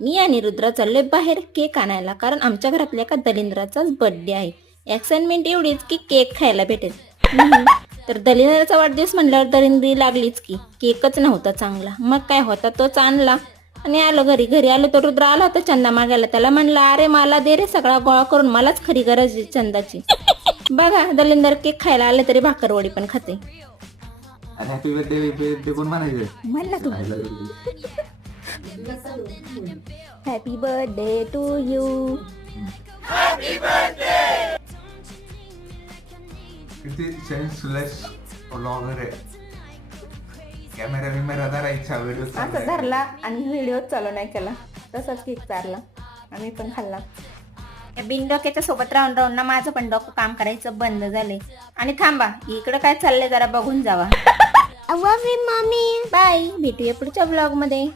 मी आणि रुद्र चाललोय बाहेर केक आणायला, कारण आमच्या घरातल्या एका दलिंद्राचाच बर्थडे आहे. एक्साइटमेंट एवढीच की केक खायला भेटेल. तर दलिंद्राचा वाढदिवस म्हणल्यावर दलिंद्री लागलीच की. केकच नव्हता चांगला, मग काय होता तोच आणला आणि आलो घरी. घरी आलो तर रुद्र आला होता चंदा मागायला. त्याला म्हणलं, अरे मला दे रे सगळा गोळा करून, मलाच खरी गरज आहे चंदाची. बघा, दलिंदर केक खायला आले तरी भाकरवडी पण खाते. हॅपी बर्थडे कोण म्हणायचं? म्हणला तू. Happy birthday to you. किती सेन्सलेस ब्लॉगर आहे. कॅमेरा धरायचा व्हिडिओ असं धरला आणि व्हिडिओ चालू नाही केला, तसाच केक चारला आम्ही पण खाल्ला. या बिनडोक्याच्या सोबत राहून राहून ना माझं पण डोकं काम करायचं बंद झाले. आणि थांबा, इकडं काय चाललंय जरा बघून जावा. मम्मी बाय, भेटूया पुढच्या ब्लॉग मध्ये.